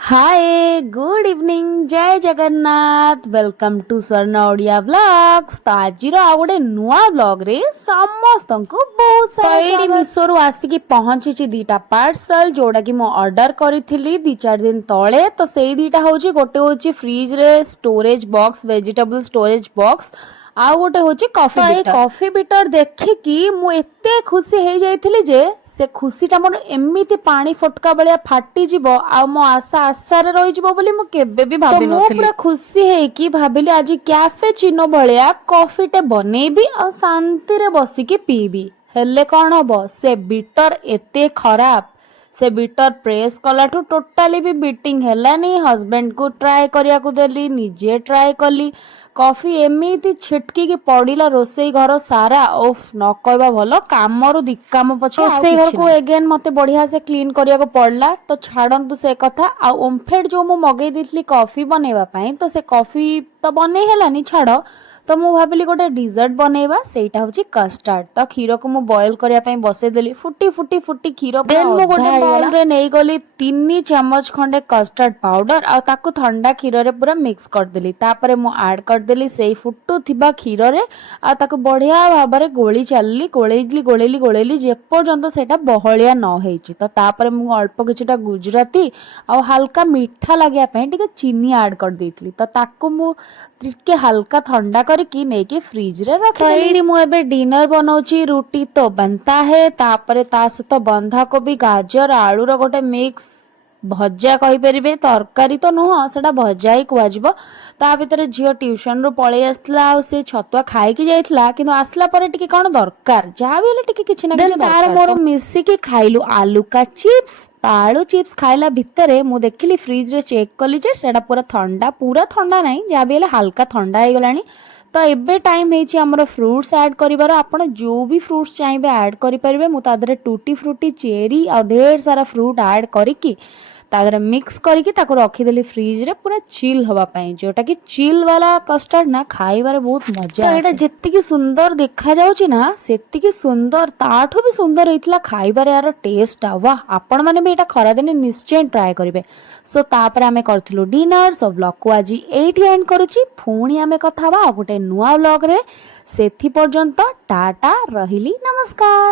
Hi good evening जय Jagannath welcome to स्वर्ण Odia vlogs. तो आज आ गोटे नुआ व्लॉग रे समस्त को बहुत सारा मिशो रु आसिकी पहुंची दीटा पार्सल जोड़ा कि मु ऑर्डर करी दी चार दिन तले। तो सेई दीटा होची गोटे होची फ्रिज रे storage box vegetable storage box आ गोटे होची कॉफी बीटर। कॉफी बीटर देखिकी मु एते खुशी हे जाइथिली जे से खुशीटा मोर एमिति पानी फटका बलिया फाटी जिवो आ मो आशा आशारे रही जिवो बोली मु केबे भी भाबी नथली। तो पूरा खुशी हे कि भाबिली आज कैफे चिनो बलिया कॉफीटे बनेबी आ शांति रे बसिकी पीबी। हेले कौन हबो से बीटर एते खराब। से बीटर प्रेस कलाठू टोटाली भी बीटिंग हेलानी। हस्बैंड को ट्राए करिया को देली निजे ट्राए कली कॉफी एमिति छिटकी की पड़िला रोसई घर सारा। ओफ न कहबा भलो कामरु दिक्काम पछे रोसई घर को एगेन मते बढ़िया से क्लीन करिया को पड़ला। तो छाड़ंतु से कथा आ ओमफेड जो मु मगेई दिथली कॉफी बनेबा पई तो से कॉफी तो बने हेलानी छाड़। तो मु भाबिली गोटे डिजर्ट बनेबा सेटा होची कस्टर्ड। तो खीर को मु बॉयल करिया पई बसे देली फुटी फुटी फुटी खीर देन मु गोटे बाउल रे नेई गली 3 चम्मच खंडे कस्टर्ड पाउडर आ ताकू ठंडा खीर रे पूरा मिक्स कर देली। तापरे मु ऐड कर देली सेई फुटू थिबा खीर रे आ ताकू बढ़िया भाबरे गोली चालली गोळेली जे पर्यंत सेटा बहलिया न हेची। तो तापरे मु अल्प किछटा गुजराती आ हल्का मीठा लागिया पई टिके चीनी ऐड कर देतली। तो ताकू मु टिके हल्का ठंडा करके नेकी फ्रिज रे रखी। मु एबे डिनर बनाउची रुटी तो बनता है तापरे ता सहित बंधा कोबी गाजर आलू रो गोटे मिक्स भजा कहि परिबे तरकारी तो नुह सेटा भजा ही कुआजिबो। ता भीतर झियो ट्यूशन रो पळे आस्ला आ से छतुआ खाई की जाइतला किंतु आस्ला परे टिके कोन दरकार जा भी टिके किछ ना किछ तार मोर मिसी की खाइलु आलू का चिप्स। आलू चिप्स खाइला भितरे मु देखिली फ्रिज रे चेक कली जे सेटा पूरा ठंडा नहीं जा भी हल्का ठंडा हो गलानी। तो एबे टाइम हेची हमरो फ्रूट्स ऐड करिवार आपण जो भी फ्रूट्स चाहिए ऐड करि परिबे। मु तादरे टूटी फ्रूटी चेरी आ ढेर सारा फ्रूट ऐड करिकी तादरे मिक्स करके ताको रखी देली फ्रिज रे पूरा चिल हवा पई जोटा कि चिल वाला कस्टर्ड ना खाइबारे बहुत मजा। तो एटा जेतिकी सुंदर देखा जाउची ना सेतिकी सुंदर ताठो भी सुंदर हेतला खाइबारे यार टेस्ट आ वाह। आपण माने भी एटा खरा दिने निश्चय ट्राई करिवे। सो तापर आमे करथिलु डिनर। सो व्लॉग को आज एठी एंड करूची पुणी आमे कथा बा गोटे नुवा व्लॉग रे। सेथि पर्यंत टाटा रहिली नमस्कार।